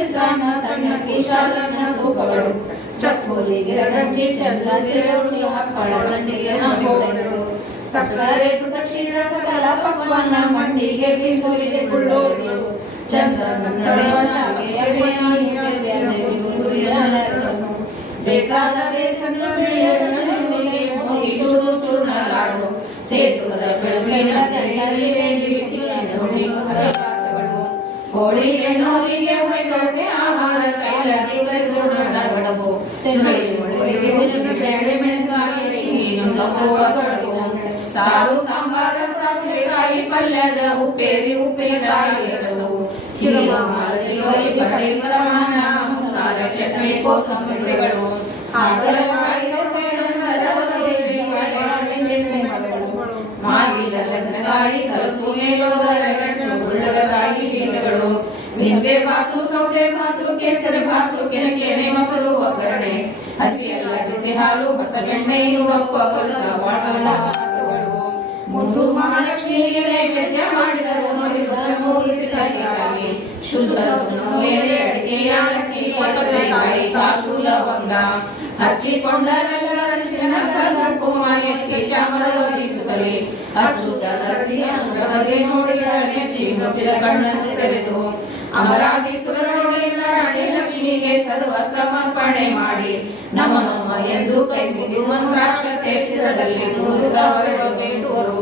ಚಿತ್ರಾನ್ನ ಸಣ್ಣಕ್ಕಿ ಶಾಲನ್ನ ಸೂಪಗಳು ಚಕ್ಕೋಲಿ ಗಿರಗಜ್ಜಿ ಚಲ್ಲ ಚಿರರುಳಿ ಹಪ್ಪಳ ಸಂಡಿಗೆ ಹಾಂಬೋಗಳು ಸಕ್ಕರೆ ತುಟ ಕ್ಷೀರ ಸಕಲ ಪಕ್ವಾನ ಮಂಡಿಗೆ ಬೀಸುವಿಗೆ ಕುಳ್ಳೋರಿಗಳು ಚಂದ್ರಗಂಧಳೆವ ಶಾವಿಗೆ ಬೇಕಾದ ಬೇಸನ್ನು ಬೆಳೆಯಲಿಗೆ ಮೋಗಿ ಚೂರು ಚೂರ್ಣ ಲಾಡು ಸೇತುವದ ಬೆಳಕಿನ ತೆರೆಯಲಿವೆ ಬಿಸಿ ಹರಕಾಸಗಳು ಕೋಳಿ ಎಣ್ಣೋರಿಗೆ ಹೊಯ್ದೋಸೆ ಆಹಾರ ಕೈಲಾಗಿ ಗಡಬು ಬೇಳೆ ಮೆಣಸಾಗಿ ಇನ್ನೊಂದು ಕಡಬು ಸಾರು ಸಾಂಬಾರ ಸಾಸಿವೆಕಾಯಿ ಪಲ್ಯದ ಉಪ್ಪೇರಿ ಉಪ್ಪಿನಕಾಯಿ ರಸವು ಕಿರಿಯ ಮಾಲದಿವರಿ ಬರಡಿ ಪ್ರಮಾಣ ಮಸಾಲ ಚಟ್ನಿ ಕೋಸಂಬರಿಗಳು ಹಾಗಲಕಾಯಿ ಮಾಗಿದ ಲಸನಕಾಯಿ ಕಲಸು ಮೇಲೋದರಗಾಯಿ ಬೀಜಗಳು ನಿಂಬೆ ಬಾತು ಸೌತೆ ಬಾತು ಕೇಸರಿ ಬಾತು ಕೆನಕೆನೆ ಮೊಸರು ಒಗ್ಗರಣೆ ಹಸಿ ಎಲ್ಲ ಬಿಸಿ ಹಾಲು ಬಸವೆಣ್ಣೆ ಇರುವ ಕೊಲಸ ಬಾಟುಗಳು ಮುಂದು ಮಹಾಲಕ್ಷ್ಮಿಗೆ ನೈವೇದ್ಯ ಮಾಡಿದರು ಮರಿಬಾಗಿ ಶುದ್ಧ ಸುಣ್ಣು ಎಲೆ ಅಡಿಕೆ ಯಾಲಕ್ಕಿ ಪತ್ರೆಕಾಯಿ ಕಾಚು ಲವಂಗ ಹಚ್ಚಿಕೊಂಡರೆಲ್ಲ ಅರಿಶಿನ ಕುಂಕುಮ ಎತ್ತಿ ಚಾಮರವರಿಸುತ್ತಲೇ ಅಚ್ಚುತ ನರಸಿಂಹ ಅನುಗ್ರಹಗೆ ನೋಡಿದ ಮೆಚ್ಚಿ ಮುಚ್ಚಿದ ಕಣ್ಣನ್ನು ತೆರೆದು ಅಮರಾಗಿ ಸುರನೊಡೆಯ ರಾಣಿ ಲಕ್ಷ್ಮಿಗೆ ಸರ್ವ ಸಮರ್ಪಣೆ ಮಾಡಿ ನಮ ನಮ ಎಂದು ಕೈ ಮುಗಿದು ಮಂತ್ರಾಕ್ಷತೆ ಶಿರದಲ್ಲಿ ತೂರುತ್ತವರು ಬೇಟುವರು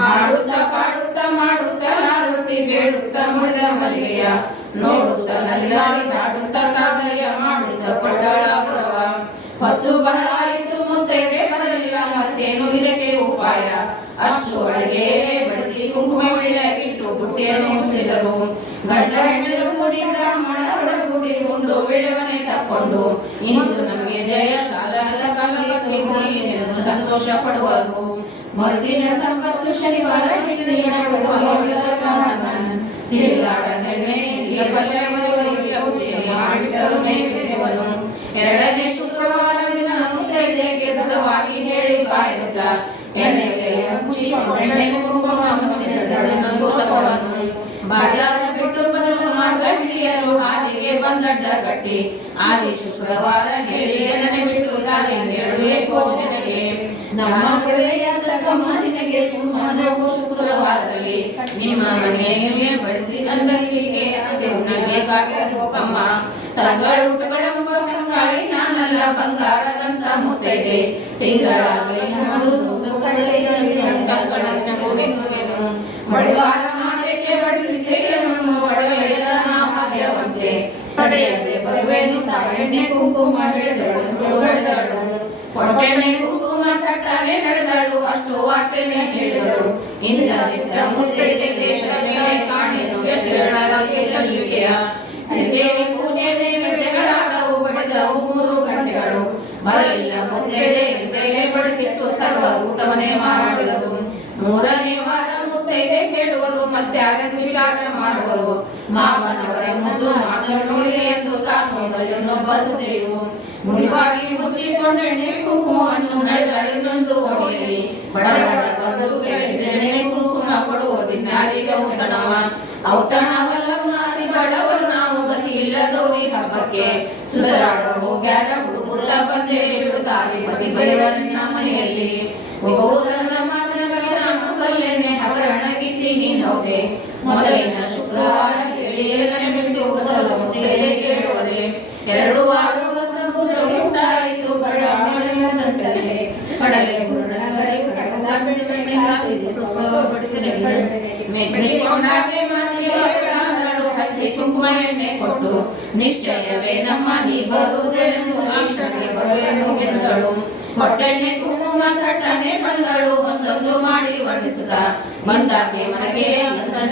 ಹಾಡುತ್ತಾ ಪಾಡುತ್ತಾ ಮಾಡುತ್ತಾ ಆರುತಿ ಬೇಡುತ್ತಾ ಮುಡಿದ ಮಲ್ಲಿಗೆಯ ನೋಡುತ್ತಾ ನಲ್ಲಾರಿ ನಾಡುತ್ತಾ ಕಾದಯ ಮಾಡುತ್ತಾ ಪಡ್ಡಳಾಗುರವ ಹೊತ್ತು ಬಹಳಾಯಿತು ಮುತ್ತೈದೆ ಬರಲಿಲ್ಲ ಮತ್ತೇನು ಇದಕ್ಕೆ ಉಪಾಯ ಅಷ್ಟು ಅಡುಗೆ ಬಡಿಸಿ ಕುಂಕುಮ ಬೆಳ್ಳ ಇಟ್ಟು ಬುಟ್ಟಿಯನ್ನು ಮುಚ್ಚಿದರು ಗಂಡ ಹೆಣ್ಣರು ಕೂಡಿ ಬ್ರಾಹ್ಮಣ ಹೊರಗೂಡಿ ಒಂದು ಬೆಳೆವನೆ ತಕ್ಕೊಂಡು ಇಂದು ನಮಗೆ ಜಯ ಸಾಲ ಎಂದು ಸಂತೋಷ ಪಡುವರು ಮರುದಿನ ಸಂಪತ್ತು ಶನಿವಾರ ಮಾಡಿಟ್ಟರು ನೈವೇದ್ಯವನ್ನು ಎರಡನೇ ಶುಕ್ರವಾರ ದಿನ ಮುತ್ತೈದೆಗೆ ದೃಢವಾಗಿ ಹೇಳಿ ಬಾಯಿರುತ್ತ ಎಣ್ಣೆಗೆ ಎಣ್ಣೆ ಕುಂಕುಮವನ್ನು ಬಾಜಾರ ಬಿಟ್ಟು ಬದಲು ಮಾರ್ಗ ಹಿಡಿಯಲು ಹಾದಿಗೆ ಬಂದಡ್ಡ ಗಟ್ಟಿ ಆದಿ ಶುಕ್ರವಾರ ಹೇಳಿ ಎಣ್ಣೆ ಬಿಟ್ಟು ದಾರಿ ಹೇಳುವೆ ಭೋಜನೆಗೆ ನಮ್ಮ ಕೊಡುವೆಯಾದ ಗಮನಿನಗೆ ಸುಮ್ಮನವು ಶುಕ್ರವಾರದಲ್ಲಿ ನಿಮ್ಮ ಮನೆಯಲ್ಲಿಯೇ ಬಡಿಸಿ ಅಂದಕ್ಕೆ ಬೇಕಾಗಿರ ಹೋಗಮ್ಮ ತಂಗಳೂಟಗಳೆಂಬ ಕಂಗಾಳಿ ನಾನಲ್ಲ ಬಂಗಾರದಂತ ಮುತ್ತೈದೆ ತಿಂಗಳಾಗಲಿ ಬಡವಾರ ಮಾತೆಗೆ ಬಡಿಸಿ ಸೇವೆಯನ್ನು ಒಡವೆಯ ಭಾಗ್ಯವಂತೆ ತಡೆಯದೆ ಬರುವೇನು ಎಣ್ಣೆ ಕುಂಕುಮ ಬೆಳೆದಳು ಕೊಟ್ಟೆಣ್ಣೆ ಕುಂಕುಮ ತಟ್ಟನೆ ನಡೆದಳು ಅಷ್ಟು ವಾರ್ತೆನೆ ಹೇಳಿದಳು ಇಂದ್ರದಿಟ್ಟ ಮುತ್ತೈದೆ ದೇಶದ ಮೇಲೆ ಕಾಣೆನು ಎಷ್ಟೆಳಗೆ ಚಲ್ವಿಕೆಯ ಶ್ರೀದೇವಿ ಪೂಜೆ ನೈವೇದ್ಯಗಳಾದವು ಬಡಿದವು 3 ಗಂಟೆಗಳು ಬರಲಿಲ್ಲ ಮುತ್ತೈದೆ ಸೇವೆ ಬಡಿಸಿಟ್ಟು ಸರ್ವ ಊಟವನ್ನೇ ಮಾಡಿದವು 3ನೇ ವಾರ ಮುತ್ತೈದೆ ಕೇಳುವರು ಮತ್ತೆ ಅದನ್ನು ವಿಚಾರ ಮಾಡುವರು ಮಾವನವರ ಮುಂದು ಮಾತನಾಡಿ ಎಂದು ತಾನು ಇನ್ನೊಬ್ಬ ಸೊಸೆಯು ಮುಡಿಬಾಗಿ ಮುಚ್ಚಿಕೊಂಡೆಣ್ಣೆ ಕುಂಕುಮವನ್ನು ನಡೆದಳು ಇನ್ನೊಂದು ಓಣಿಯಲ್ಲಿ ಬಡಬಡ ಬಂದು ಎಣ್ಣೆ ಕುಂಕುಮ ಕೊಡುವುದಿನ್ನಾರಿಗೆ ಔತಣವಲ್ಲ ಮಾತಿ ಬಡವರು ನಾವು ಗತಿ ಇಲ್ಲ ಗೌರಿ ಹಬ್ಬಕ್ಕೆ ಸುಧರಾಡ ಹೋಗ್ಯಾರ ಹುಡುಗುತ್ತ ಬಂದೆ ಬಿಡುತ್ತಾರೆ ಮತಿ ಬೈರ ನಿನ್ನ ಮನೆಯಲ್ಲಿ ಗೋಧನದ ಮಾತಿನ ಬಗ್ಗೆ ನಾನು ಬಲ್ಲೆನೆ ಹಗರಣ ಗಿತ್ತಿ ನೀನೌದೆ ಮೊದಲಿನ ಶುಕ್ರವಾರ ಹೇಳಿ ಎಲ್ಲನೆ ಬಿಟ್ಟು ಬದಲು ಮುತ್ತೈದೆ ಕೇಳುವರೆ 2 ವಾರ ಉಂಟಾಯಿತು ಕಡಲೆ ಹಚ್ಚಿ ಕುಂಕುಮ ಎಣ್ಣೆ ಕೊಟ್ಟು ನಿಶ್ಚಯವೇ ನಮ್ಮ ನೀ ಬರುವುದೆಂದು ಬರುವೆನು ಎಂದಳು ಹೊಟ್ಟೆಣ್ಣೆ ಕುಂಕುಮ ತಟ್ಟನೆ ಬಂದಳು ಒಂದೊಂದು ಮಾಡಿ ವರ್ಣಿಸುತ್ತ ಬಂದಾಗೆ ಮನೆಗೆ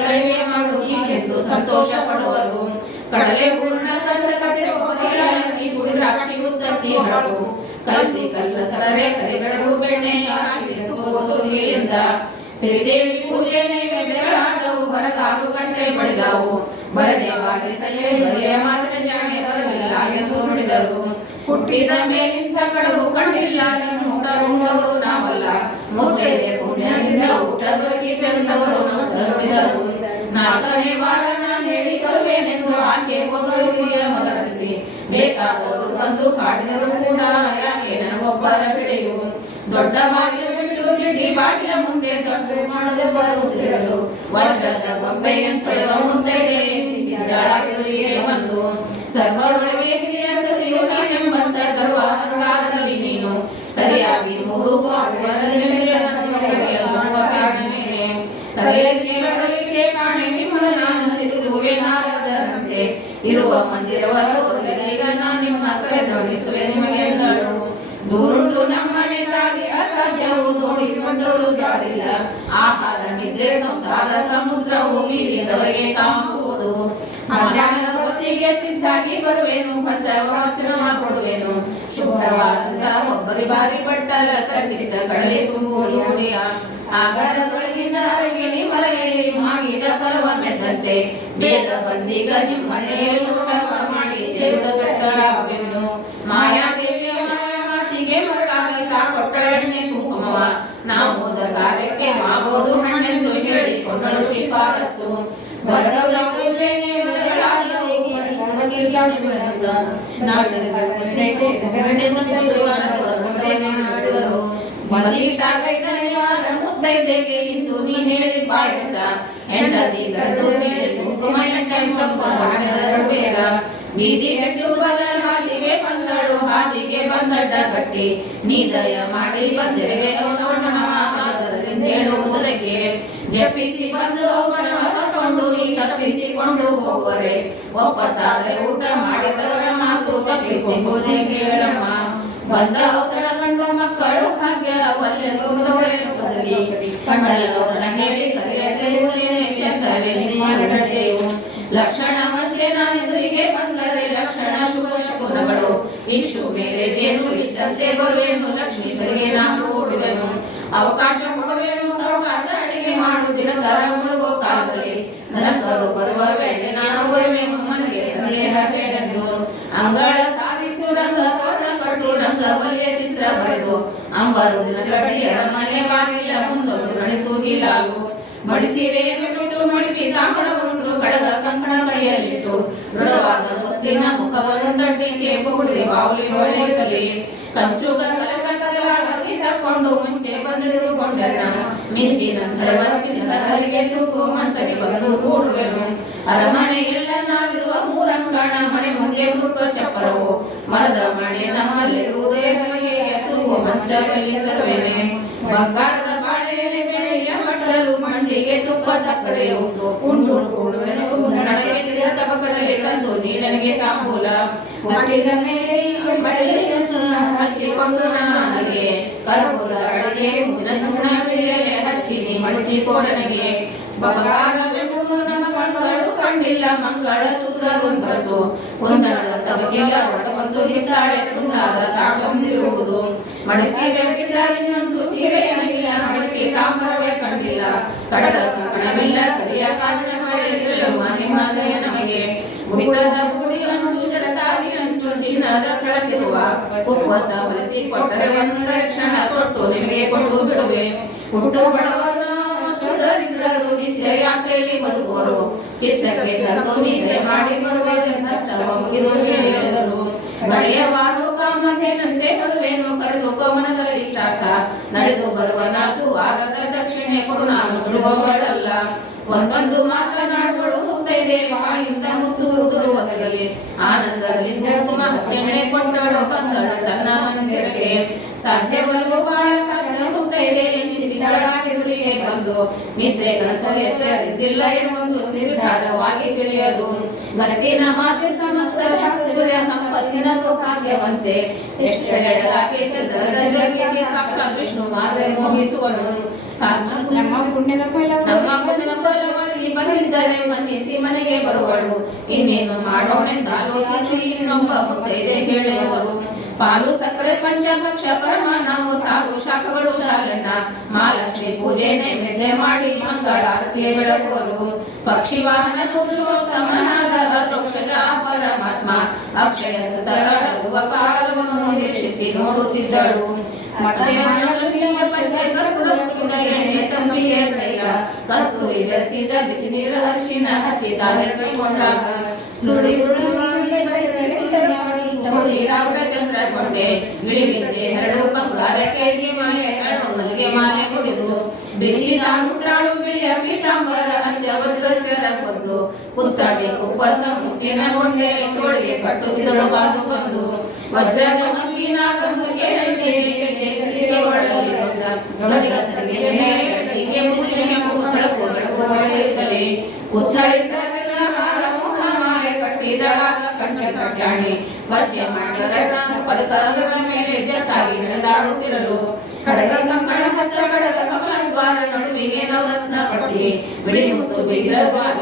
ಕಡಿಮೆ ಮಾಡು ಹೀಗೆಂದು ಸಂತೋಷ ಪಡುವರು ಕಡಲೆ ಪೂರ್ಣ ಕಸೆ ದ್ರಾಕ್ಷಿ ಉತ್ತತ್ತಿ ಹಳಕು ಕಲಸಿ ಕಲಸರೆ ಕರಿಗಡಬು ಬೆಣ್ಣೆ ಸೋಸಿಯಿಂದ ಶ್ರೀದೇವಿ ಪೂಜೆ ನೈವೇದ್ಯಗಳಾದವು ಬರಗಾರು ಗಂಟೆ ಬಡಿದವು ಬರದೆ ಬಾಗಿ ಸಲಹೆ ಬರೆಯ ಮಾತಿನ ಜಾಣೆ ಬರಲಿಲ್ಲ ಎಂದು ನುಡಿದರು ಹುಟ್ಟಿದ ಮೇಲಿಂದ ಕಡಬು ಕಂಡಿಲ್ಲ ನಿಮ್ಮ ಊಟ ಉಂಡವರು ನಾವಲ್ಲ ಮುತ್ತೈದೆ ಪುಣ್ಯದಿಂದ ಊಟ ದೊರಕಿತೆಂದವರು ನುಡಿದರು 4ನೇ ವಾರ ನಾನು ಹೇಳಿ ಬರುವೇನೆಂದು ಆಕೆ ಮೊದಲು ಹಿರಿಯ ಮಗನಿಸಿ ಬೇಕಾದವರು ಬಂದು ಕಾಡಿದರು ಕೂಡ ಯಾಕೆ ನನಗೊಬ್ಬರ ಬಿಡೆಯು ದೊಡ್ಡ ಬಾಗಿಲು ಬಿಟ್ಟು ದಿಡ್ಡಿ ಬಾಗಿಲ ಮುಂದೆ ಸೊಟ್ಟು ಮಾಡದೆ ಬರುತ್ತಿರಲು ವಜ್ರದ ಗೊಂಬೆಯಂತ್ರದ ಮುಂದೆ ನಿಂತಿದ್ದಳಾಗಿರಿಗೆ ಬಂದು ಸರ್ವರೊಳಗೆ ಹಿರಿಯ ಸಸಿಯು ನೀನೆಂಬಂತ ಗರ್ವ ಅಹಂಕಾರದಲ್ಲಿ ನೀನು ಸರಿಯಾಗಿ 3 ಕಾರಣವೇನೆ ಕರೆಯಲಿಕ್ಕೆ ಕಾಣೆ ನಿಮ್ಮನ್ನು ನಾನು ತಿರುಗುವೆ ನಾರದರಂತೆ ಇರುವ ಮಂದಿರವರೆಗ ನಾ ನಿಮ್ಮ ಕರೆದೊಳಿಸುವೆ ನಿಮಗೆಲ್ಲರೂ ದೂರುಂಡು ನಮ್ಮನೆ ತಾಗಿ ಅಸಾಧ್ಯವು ನೋಡಿಕೊಂಡರು ದಾರಿಲ್ಲ ಆಹಾರ ನಿದ್ರೆ ಸಂಸಾರ ಸಮುದ್ರವು ಮೀರಿದವರಿಗೆ ಕಾಂಬುವುದು ಮಧ್ಯಾಹ್ನ ಹೊತ್ತಿಗೆ ಸಿದ್ಧಾಗಿ ಬರುವೆನು ಭದ್ರ ವಚನ ಕೊಡುವೆನು ಶುಭ್ರವಾದಂತ ಒಬ್ಬರಿ ಬಾರಿ ಬಟ್ಟಲ ಕಸಿದ ಕಡಲೆ ತುಂಬುವುದು ಒಡೆಯ ಆಗರದೊಳಗಿನ ಅರಗಿಣಿ ಮರಗೆಯಲ್ಲಿ ಮಾಗಿದ ಫಲವ ಮೆದ್ದಂತೆ ಬೇಗ ಬಂದೀಗ ನಿಮ್ಮನೆಯಲ್ಲಿ ಮಾಡಿ ದೇವದ ತೊಟ್ಟಳಾಗುವೆನು ಮಾಯಾದೇವಿಯ ಮಾತಿಗೆ ಮರಳಾಗಿ ತಾ ಕೊಟ್ಟಳೆಣ್ಣೆ ಕುಂಕುಮವ ನಾವು ಹೋದ ಕಾರ್ಯಕ್ಕೆ ಆಗೋದು ಹಣ್ಣೆಂದು ಹೇಳಿಕೊಂಡಳು ಶಿಫಾರಸು ಮುತ್ತೈದೆಗೆ ಇಂದು ನೀ ಹೇಳಿ ಬಾಯ್ತ ಹೆಂಡತಿ ಕುಂಕುಮ ಬೇಗ ಬೀದಿ ಬೆಟ್ಟು ಬದಲ ಹಾದಿಗೆ ಬಂದಳು ಹಾದಿಗೆ ಬಂದಡ್ಡ ಕಟ್ಟಿ ನೀ ದಯ ಮಾಡಿ ಬಂದೆರೆಗೆ ಹೇಳುವುದಕ್ಕೆ ಜಪಿಸಿ ಬಂದು ಅವರನ್ನು ಕರ್ಕೊಂಡು ನೀ ತಪ್ಪಿಸಿಕೊಂಡು ಹೋಗುವರೆ ಒಪ್ಪತ್ತಾದರೆ ಊಟ ಮಾಡಿದವರ ಮಾತು ತಪ್ಪಿಸಿಕೊಳ್ಳೆ ಕೇಳಮ್ಮ ಬಂದ ಔತಣ ಗಂಡು ಮಕ್ಕಳು ಭಾಗ್ಯ ಬದಲಿ ಕಂಡಲವನ ಹೇಳಿ ಕರೆಯದೇನೆ ಚಂದವೇ ನಿಮ್ಮ ನಡತೆಯು ಲಕ್ಷಣ ಮಧ್ಯೆ ನಾನೆದುರಿಗೆ ಬಂದರೆ ಲಕ್ಷಣ ಶುಭ ಶಕುನಗಳು ಇಕ್ಷು ಮೇಲೆ ಜೇನು ಇದ್ದಂತೆ ಬರುವೆನು ಲಕ್ಷ್ಮೀ ಸರಿಗೆ ನಾನು ಕೊಡುವೆನು ಅವಕಾಶ ಕೊಡುವೆನು ಸಾವಕಾಶ ಅಡಿಗೆ ಮಾಡು ದಿನಕರ ಮುಳುಗೋ ಕಾಲದಲ್ಲಿ ನನಕರು ಬರುವ ವೇಳೆ ನಾನು ಬರುವೆನು ಮನೆಗೆ ಸಂದೇಹ ಬೇಡೆಂದು ಅಂಗಳ ಸಾಧಿಸು ರಂಗ ತೋರಣ ಕಟ್ಟು ರಂಗ ಬಲಿಯ ಚಿತ್ರ ಬರೆದು ಅಂಬರು ದಿನ ಕಟ್ಟಿ ಅರಮನೆ ಬಾಗಿಲ ಮುಂದೊಂದು ನಡೆಸು ಹೀಲಾಗು ಮಡಿಸಿರೆಯನ್ನು ಬಿಟ್ಟು ಮಡಿಪಿ ತಾಂಬರ ಉಂಟು ಕಡಗ ಕಂಕಣ ಕೈಯಲ್ಲಿಟ್ಟು ದೃಢವಾದ ಮುತ್ತಿನ ಮುಖವನ್ನು ದಡ್ಡಿಗೆ ಪುಗುಡಿ ಬಾವುಲಿ ಹೊಳೆಯುತ್ತಲೇ ಕಂಚುಗ ಕಲಶ ಕದಲಾಗತಿ ತಕ್ಕೊಂಡು ಮುಂಚೆ ಬಂದಿರುಕೊಂಡೆನ ಮಿಂಚಿನ ಥಳವಚ್ಚಿನದ ಕಲಿಗೆ ತೂಕು ಮಂಚಗೆ ಬಂದು ಕೂಡುವೆನು ಅರಮನೆ ಎಲ್ಲ ನಾವಿರುವ ಮೂರಂಕಣ ಮನೆ ಮುಂದೆ ಮುರುಕ ಚಪ್ಪರವು ಮರದ ಮಣೆ ನಮ್ಮಲ್ಲಿರುವುದೇ ಹೊಲಿಗೆ ತೂಗು ಮಂಚದಲ್ಲಿ ತರುವೆನೆ ಬಂಗಾರದ ಬಾಳೆಯಲ್ಲಿ ಬೆಳ್ಳಿಯ ಮಟ್ಟಲು ಮಂಡಿಗೆ ತುಪ್ಪ ಸಕ್ಕರೆ ಉಂಡು ಕೂಡುವೆನು ನನಗೆ ತಬಕದಲ್ಲಿ ತಂದು ನೀಡನಿಗೆ ತಾಂಬೂಲ ಹಚ್ಚಿಕೊಂಡು ನನಗೆ ಕರ್ಪೂರ ಅಡಿಗೆ ಮುಂದಿನ ಸುಣ್ಣ ಬಿಳಿಯಲೆ ಹಚ್ಚಿ ನೀ ಮಡಚಿ ಕೊಡನಿಗೆ ಬಂಗಾರವೆಂಬುದು ನಮ್ಮ ಕಂಗಳು ಕಂಡಿಲ್ಲ ಮಂಗಳ ಸೂತ್ರಗೊಂಬತ್ತು ಕುಂದಣದ ತಬಕಿಲ್ಲ ಒಳಗೊಂದು ಹಿತ್ತಾಳೆ ತುಂಡಾದ ತಾಟೊಂದಿರುವುದು ಮಡಿಸಿರೆ ಬಿಟ್ಟರಿನ್ನೊಂದು ಸೀರೆಯನಿಲ್ಲ ಮಡಿಕೆ ತಾಮ್ರವೇ ಕಂಡಿಲ್ಲ ಕಡದ ಕಣವಿಲ್ಲ ಕರಿಯ ಕಾಜಿನ ಮಳೆ ಇರಲಮ್ಮ ನಿಮ್ಮ ದಯ ನಮಗೆ ಉಳಿದ ಗುಡಿ ಅಂಚು ಜಲತಾರಿ ಅಂಚು ಚಿನ್ನದ ತಳಕಿರುವ ಉಪವಾಸ ಬರೆಸಿ ಕೊಟ್ಟರೆ ಒಂದರ ಕ್ಷಣ ತೊಟ್ಟು ನಿಮಗೆ ಕೊಟ್ಟು ಬಿಡುವೆ ಹುಟ್ಟು ಬಡವರ ದರಿದ್ರರು ನಿತ್ಯ ಯಾತ್ರೆಯಲ್ಲಿ ಬದುಕುವರು ಚಿತ್ತಕ್ಕೆ ತಂದು ನಿದ್ರೆ ಮಾಡಿ ಬರುವುದರಿಂದ ಸವ ಮುಗಿದು ಹೇಳಿದರು ಗಳೆಯವಾರು ಕಾಮಧೇನಂತೆ ಬರುವೇನು ಕರೆದು ಗಮನದ ಇಷ್ಟಾರ್ಥ ನಡೆದು ಬರುವ 4 ವಾರದ ದಕ್ಷಿಣೆ ಕೊಡು ನಾನು ಬಿಡುವವಳಲ್ಲ ಒಂದೊಂದು ಮಾತನಾಡುವಳು ಮುತ್ತೈದೆ ಬಾಯಿಂದ ಮುತ್ತು ಉದುರು ಒದಗಲಿ ಆನಂದದಲ್ಲಿ ಕುಂಕುಮ ಹಚ್ಚೆಣ್ಣೆ ಕೊಟ್ಟಳು ಬಂದಳು ತನ್ನ ಮಂದಿರಕ್ಕೆ ಸಾಧ್ಯವಲ್ವೋ ಬಹಳ ಸಾಧ್ಯ ಮುತ್ತೈದೆ ನಿಂತಿದ್ದಳಾಗಿರುರಿಗೆ ಬಂದು ನಿದ್ರೆ ಕನಸಲು ಎಚ್ಚರಿದ್ದಿಲ್ಲ ಎನ್ನುವುದು ನಿರ್ಧಾರವಾಗಿ ತಿಳಿಯದು ಗತಿನ ಮಾತೆ ಸಮಸ್ತ ಸಂಪತ್ತಿನ ಸೌಭಾಗ್ಯವಂತೆ ಎಷ್ಟೆಗಳಾಗಿ ಚಂದ್ರದ ಜಗತ್ತಿಗೆ ಸಾಕ್ಷಾತ್ ವಿಷ್ಣು ಮಾದ್ರೆ ಮೋಹಿಸುವನು ನಮ್ಮ ಪುಣ್ಯದ ಫಲವಾಗಿ ಬಂದಿದ್ದರೆ ಮನ್ನಿಸಿ ಮನೆಗೆ ಬರುವಳು ಇನ್ನೇನು ಮಾಡೋಣೆಂದು ಆಲೋಚಿಸಿ ಇನ್ನೊಬ್ಬ ಮುತ್ತೈದೆ ಹೇಳುವರು ಪಾಲು ಸಕ್ಕರೆ ಪಂಚಭಕ್ಷ ಪರಮಾನ್ನವು ಸಾರು ಶಾಖಗಳು ಶಾಲೆನ ಮಹಾಲಕ್ಷ್ಮಿ ಪೂಜೆ ನೈವೇದ್ಯ ಮಾಡಿ ಮಂಗಳಾರತಿಯ ಬೆಳಗುವರು ಪಕ್ಷಿ ವಾಹನ ಪುರುಷೋತ್ತಮನಾದ ದೋಕ್ಷಜ ಪರಮಾತ್ಮ ಅಕ್ಷಯ ಸರಳುವ ಕಾಲವನ್ನು ನಿರೀಕ್ಷಿಸಿ ನೋಡುತ್ತಿದ್ದಳು ಕಸ್ತೂರಿ ಬೆರೆಸಿದ ಬಿಸಿ ನೀರ ಅರಿಶಿನ ಹಚ್ಚಿ ತಾರಿಸಿಕೊಂಡಾಗ ಸುಳಿ ನೀರಾವಟ ಚಂದ್ರಕೊಂಡೆ ಗಿಳಿಗೆಜ್ಜೆ ಎರಡು ಬಂಗಾರ ಕೈಗೆ ಮಾಲೆ ಎರಡು ಮಲ್ಲಿಗೆ ಮಾಲೆ ಕುಡಿದು ಬಿಚ್ಚಿ ತಾನುಟ್ಟಾಳು ಬಿಳಿಯ ಪೀತಾಂಬರ ಅಚ್ಚ ವಜ್ರ ಸೆರ ಬಂದು ಪುತ್ತಾಡಿ ಕುಪ್ಪಸ ಮುತ್ತಿನ ಗೊಂಡೆ ತೋಳಿಗೆ ಕಟ್ಟುತ್ತಿದ್ದಳು ಬಾಜು ಬಂದು ವಜ್ರದ ಮಲ್ಲಿನಾಗ ಮುರುಗೆಳಂತೆ ಗೆಜ್ಜೆ ಒಳಗಲಿ ಸಡಿಗ ಸರಿಗೆ ಮೇಲೆ ಮುತ್ತಿನ ಕೆಂಪು ಥಳಕು ಬೆಳಕು ಹೊಳೆಯುತ್ತಲೇ ಪುತ್ಥಳಿ ಸರಗಲ ಹಾರ ಮೋಹ ಮಾಲೆ ಕಟ್ಟಿದಳಾಗ ಕಂಠೆ ಕಟ್ಟಾಣಿ ವಜ್ಜೆ ಮಾಡಿದ ಪದಕದ ಮೇಲೆ ಜತ್ತಾಗಿ ನಡೆದಾಡುತ್ತಿರಲು ಕಡಗ ಕಂಕಣ ಹಸ್ತ ಕಡಗ ಕಮಲ ದ್ವಾರ ನಡುವಿಗೆ ನವರತ್ನ ಪಟ್ಟಿ ಬಿಡಿ ಮುತ್ತು ಬಿಜ್ರದ್ವಾರ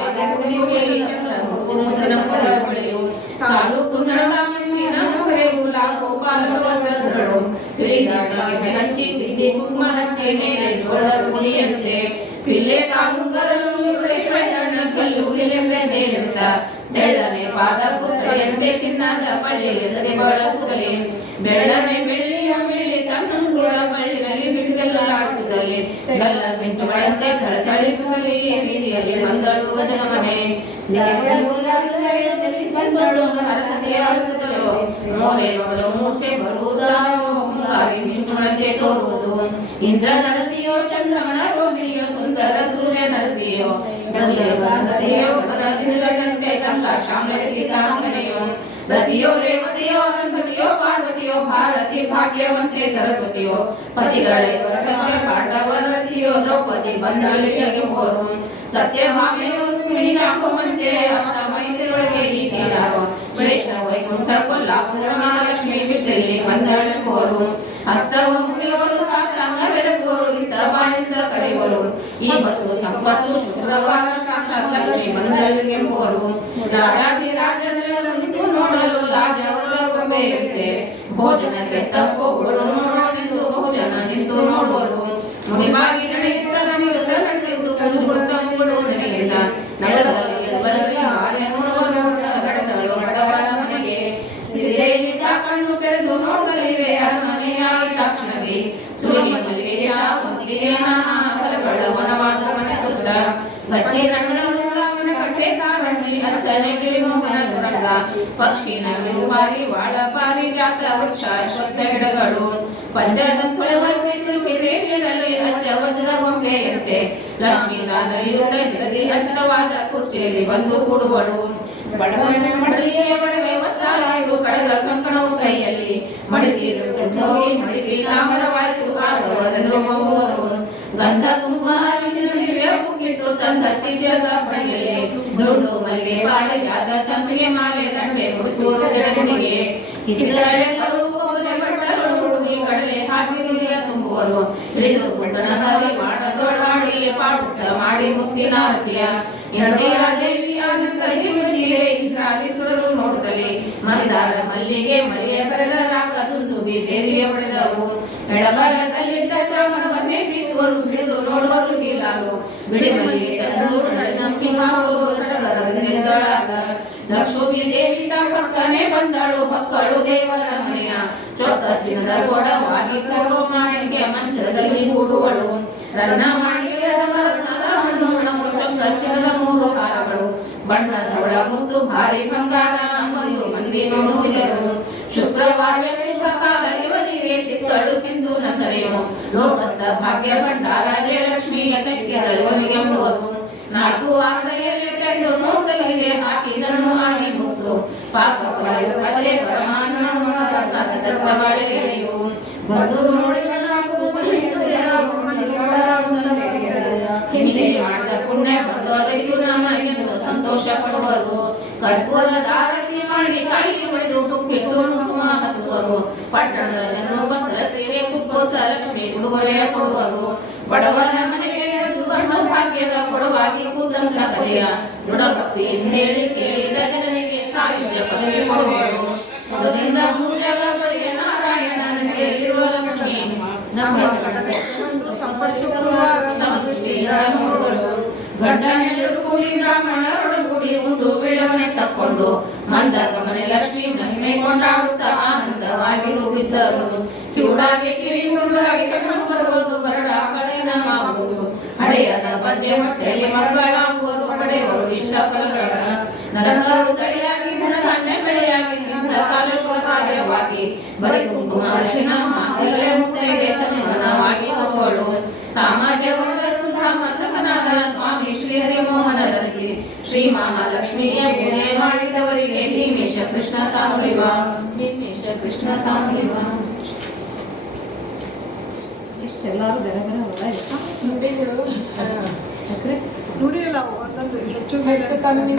ಚಂದ್ರ ಮುತ್ತಿನ ಹೊಳೆಯು ಸಾಲು ಕುಂದಳದ ಮುಂದಿನ ಹೊರೆಯು ಲಾಖೋ ಪಾಲಕ ವಜ್ರಗಳು ತಿಳಿಗಾಡಿಗೆ ಹಚ್ಚಿ ತಿದ್ದಿ ಕುಂಕುಮ ಹಚ್ಚಿ ಮೇಲೆ ಜೋಳದ ಪುಳಿಯಂತೆ ಪಿಲ್ಲೆ ಕಾಲುಂಗರಲು ಕಲ್ಲು ಹುಲಿಯಂತೆ ಹಿಡಿತ ತೆಳ್ಳನೆ ಪಾದ ಪುತ್ರೆಯಂತೆ ಚಿನ್ನದ ಬಳ್ಳಿ ಎನ್ನದೆ ಬಳಕುತ್ತಲೇ ಬೆಳ್ಳನೆ ಬೆಳ್ಳಿಯ ಬೆಳ್ಳಿ ತನ್ನಂಗೂರ ಬಳ್ಳಿನಲ್ಲಿ ಬಿಡಿದಲ್ಲಾಡಿಸುತ್ತಲೇ ಗಲ್ಲ ಮಿಂಚುಗಳಂತೆ ಥಳಥಳಿಸುತ್ತಲೇ ನೀರಿಯಲ್ಲಿ ಬಂದಳು ಗಜಗಮನೆ ಅರಸತೆಯ ಅರಸುತ್ತಲೋ ಮೋರೆ ನೋಡಲು ಮೂರ್ಛೆ ಬರುವುದಾರೋ ಮುಂಗಾರಿ ಮಿಂಚುಗಳಂತೆ ತೋರುವುದು ಇಂದ್ರ ನರಸಿಯೋ ಚಂದ್ರಮಣ ರೋಹಿಣಿಯೋ ಸುಂದರ ಸೂರ್ಯ ನರಸಿಯೋ ಸದಿಯೋ ಸದಾ ಗಂಗಾ ಶ್ಯಾಮಲೆ ಸೀತಾಂಗನೆಯೋ ರತಿಯೋ ರೇವತಿಯೋ ಅರುಂಧತಿಯೋ ಪಾರ್ವತಿಯೋ ಭಾರತಿ ಭಾಗ್ಯವಂತೆ ಸರಸ್ವತಿಯೋ ಪತಿಗಳೇ ಸತ್ಯ ಪಾಂಡವರಸಿಯೋ ದ್ರೌಪದಿ ಬಂದಳಿಗೆ ಹೋರು ಸತ್ಯಭಾಮೆಯೋ ರುಕ್ಮಿಣಿ ಜಾಂಬವಂತೆ ಅಷ್ಟ ಮೈಸೂರೊಳಗೆ ಈಕೆಯಾರೋ ಶ್ರೇಷ್ಠ ವೈಕುಂಠ ಕೊಲ್ಲಾಪುರ ಮಹಾಲಕ್ಷ್ಮಿ ಬಿಟ್ಟಲ್ಲಿ ಬಂದಳೆ ಹೋರು ಹಸ್ತವ ಮುಗಿಯವರು ಸಾಷ್ಟಾಂಗ ಬೆರಗುವರು ಇಂಥ ಬಾಯಿಂದ ಕರೆಯುವರು ಈ ಮತ್ತು ಸಂಪತ್ತು ಶುಕ್ರವಾರ ಸಾಕ್ಷಾತ್ ಲಕ್ಷ್ಮಿ ಬಂದಳಿಗೆ ಹೋರು ರಾಜಾಧಿರಾಜರೆಲ್ಲರೂ ನೋಡಲು ರಾಜವರ ಗೊಂಬೆಯಂತೆ ಭೋಜನಕ್ಕೆ ತಪ್ಪುಗಳು ನೋಡೋಣೆಂದು ಭೋಜನ ನಿಂತು ನೋಡುವರು ಮುಡಿಮಾಗಿ ನಡೆಯುತ್ತ ನಡೆಯುತ್ತ ನಡೆಯುತ್ತು ಸುತ್ತ ಮುಗಳು ನಡೆಯಿಲ್ಲ ನಡೆದಲ್ಲಿ ಬರಲಿ ಹಾಗೆ ನೋಡುವರು ನಡೆದಳು ಬಡವರ ಮನೆಗೆ ಸಿರಿದೇವಿತ ಕಣ್ಣು ತೆರೆದು ನೋಡಲಿವೆ ಅರಮನೆಯಾಗಿ ತಕ್ಷಣವೇ ಸುಲಿಗೆ ಮಲ್ಲೇಶ ಹೊಂದಿಗೆ ನಾನಾ ಫಲಗಳ ವನವಾದ ಮನೆ ಸುತ್ತ ಬಚ್ಚಿ ನಗಳವನ ಕಟ್ಟೆ ಕಾರಣಿ ಅಚ್ಚನೆ ಗಿಳಿಮೋಹನ ದುರಂಗ ಪಕ್ಷಿ ನಗಳು ಬಾರಿ ವಾಳ ಬಾರಿ ಜಾತ ವೃಕ್ಷ ಅಶ್ವತ್ಥ ಗಿಡಗಳು ಪಂಚದಂತೊಳೆ ಬಳಸಿ ಸುರಿಸಿ ದೇವಿಯರಲ್ಲಿ ಅಚ್ಚ ವಜ್ರದ ಗೊಂಬೆಯಂತೆ ಲಕ್ಷ್ಮೀನಾದಯುತ ನಿಗದಿ ಅಚ್ಚವಾದ ಕುರ್ಚಿಯಲ್ಲಿ ಬಂದು ಕೂಡುವಳು ಬಡವನ ಮಡಲಿಗೆ ಬಡವೆ ವಸ್ತ್ರಾಯು ಕಡಗ ಕಂಕಣವು ಕೈಯಲ್ಲಿ ಮಡಿಸಿ ಹೋಗಿ ಮಡಿ ಪೀತಾಂಬರವಾಯಿತು ಸಾಗರದರು ಗೊಂಬೋರು ಗಂಧ ಕುಂಕುಮ ಹರಿಸಿನ ದಿವ್ಯ ಬುಕ್ಕಿಟ್ಟು ತಂದ ಚಿದ್ಯದ ಬಳಿಯಲ್ಲಿ ದುಂಡು ಮಲ್ಲಿಗೆ ಬಾಳೆ ಜಾದ ಸಂಪಿಗೆ ಮಾಲೆ ದಂಡೆ ಮುಡಿಸೂರು ಜನರಿಗೆ ಹಿಡಿದಳೆ ಕೊಬ್ಬರಿ ಬಟ್ಟಲು ಕಡಲೆ ಹಾಕಿ ರುಳಿಯ ತುಂಬುವರು ಹಿಡಿದು ಗುಡ್ಡನ ಹರಿ ಮಾಡದೊಳಾಡಿ ಪಾಡುತ್ತ ಮಾಡಿ ಮುತ್ತಿನ ಆರತಿಯ ಇಂದಿರಾ ದೇವಿ ಆನಂದ ಹಿರಿಮದಿಗೆ ಇಂದ್ರಾದೀಶ್ವರರು ನೋಡುತ್ತಲೇ ಮರಿದಾರ ಮಲ್ಲಿಗೆ ಮಳೆಯ ಬರೆದ ರಾಗ ದುಂದುಬಿ ಬೇರಿಯ ಪಡೆದವು ಎಡಬರದಲ್ಲಿದ್ದ ಚಾಮರವನ್ನೇ ಬೀಸುವರು ಹಿಡಿದು ನೋಡುವರು ಹೀಲಾರು ಬಿಡಿ ಮಲ್ಲಿಗೆ ತಂದು ನಡೆದಂಪಿ ಹಾಸುವರು ಸಡಗರದಿಂದಳಾಗ ಲಕ್ಷ್ಮೀ ದೇವಿ ತಾ ಪಕ್ಕನೆ ಬಂದಳು ಮಕ್ಕಳು ದೇವರ ಮನೆಯ ಚೊಕ್ಕ ಚಿನ್ನದ ಕೊಡವಾಗಿ ಕರೋ ಮಾಡಿಗೆ ಮಂಚದಲ್ಲಿ ಕೂಡುವಳು ರನ್ನ ಮಾಡಿದ ರತ್ನದ ಹಣ್ಣು ಹಣವು ಚೊಕ್ಕ ಚಿನ್ನದ ಮೂರು ಹಾರಗಳು ಬಣ್ಣದೊಳ ಮುದ್ದು ಭಾರಿ ಬಂಗಾರ ಒಂದು ಮಂದಿ ನೋಡುತ್ತಿದ್ದರು ಶುಕ್ರವಾರ ಕಾಲ ಇವರಿಗೆ ಸಿಕ್ಕಳು ಸಿಂಧು ನಂದನೆಯು ಲೋಕಸ್ಥ ಭಾಗ್ಯ ಭಂಡಾರ ಜಯಲಕ್ಷ್ಮಿಯ ಸಖ್ಯದಳಿವರಿಗೆ ಮೂವರು ನಾಲ್ಕು ವಾರದ ಎಲೆ ತೆಗೆದು ನೋಟಲಿಗೆ ಹಾಕಿದನು ಆಣಿ ಮುತ್ತು ಪಾಕ ಪಳೆಯು ಪಚೆ ಪರಮಾನ್ನ ಬಳೆಯು ಬಂದು ನೋಡಿದ ನಾಲ್ಕು ಹಿಂದೆ ಮಾಡಿದ ಪುಣ್ಯ ಬಂದು ಅದಕ್ಕೆ ನಮಗೆಂದು ಸಂತೋಷ ಪಡುವರು ಕರ್ಪೂರ ದಾರತಿ ಮಾಡಿ ಕೈ ಹೊಡೆದು ಬುಕ್ಕಿಟ್ಟು ಕುಂಕುಮ ಹಚ್ಚುವರು ಪಟ್ಟಣದ ಜನರು ಪತ್ರ ಸೀರೆ ಪುಪ್ಪೋಸ ಲಕ್ಷ್ಮಿ ಉಡುಗೊರೆಯ ಕೊಡುವರು ಬಡವರ ಮನೆಗೆ ಬಂದು ಭಾಗ್ಯದ ಕೊಡುವಾಗಿ ಕೂದಂತ ಕಥೆಯ ದೃಢಭಕ್ತಿ ಹೇಳಿ ಕೇಳಿದ ಜನರಿಗೆ ಸಾಹಿತ್ಯ ಪದವಿ ಕೊಡುವಳು ಮೃಗದಿಂದ ಮೂರ್ಜಗಳಿಗೆ ನಾರಾಯಣ ನದಿಯಲ್ಲಿರುವ ಲಕ್ಷ್ಮಿ ನಮ್ಮ ಸಮದೃಷ್ಟಿಯಿಂದ ನೋಡುವಳು ಗಂಡ ಹೆಣ್ಣು ಕೂಡಿ ಬ್ರಾಹ್ಮಣರೊಡಗೂಡಿ ಉಂಡು ಬೆಳವನೆ ತಕ್ಕೊಂಡು ಮಂದ ಗಮನೆ ಲಕ್ಷ್ಮಿ ಮಹಿಮೆ ಕೊಂಡಾಡುತ್ತಾ ಆನಂದವಾಗಿರುತ್ತಿದ್ದರು ಕಿವುಡಾಗಿ ಕಿವಿಗುರುಳಾಗಿ ಕಣ್ಣು ಬರುವುದು ಬರಡ ಫಲಿನ ಮಾಡುವುದು ಹಡೆಯದ ಪದ್ಯ ಹೊಟ್ಟೆಯಲ್ಲಿ ಮಕ್ಕಳಾಗುವರು ಪಡೆಯವರು ಇಷ್ಟ ಫಲಗಳ ನರಕರು ತಳಿಯಾಗಿ ಧನಧಾನ್ಯ ಬೆಳೆಯಾಗಿ ಸಿದ್ಧ ಕಾಲಶ್ವ ಕಾರ್ಯವ ಅರಿಶಿನ ಮಾಂಗಲ್ಯ ಮುದ್ದೆಗೆ ತನುವನವಾಗಿ ತೋಳು ಸಾಮಾಜ್ಯ ವರ್ಗ ಸುಧಾಮ ಸಖನಾದ ಸ್ವಾಮಿ ಶ್ರೀ ಹರಿಮೋಹನ ದರ್ಶಿ ಶ್ರೀ ಮಹಾಲಕ್ಷ್ಮಿಯ ಪೂಜೆ ಮಾಡಿದವರಿಗೆ ಭೀಮೇಶ ಕೃಷ್ಣ ತಾನುಲಿವ ಭೀಮೇಶ ಕೃಷ್ಣ ತಾನುಲಿವ. ಎಲ್ಲರೂ ಬೇರೆ ಬೇರೆ ಹೊರ ನುಡಿಗಳು ನುಡಿಯಲ್ಲ ಒಂದೊಂದು ಹೆಚ್ಚು ಕಮ್ಮಿ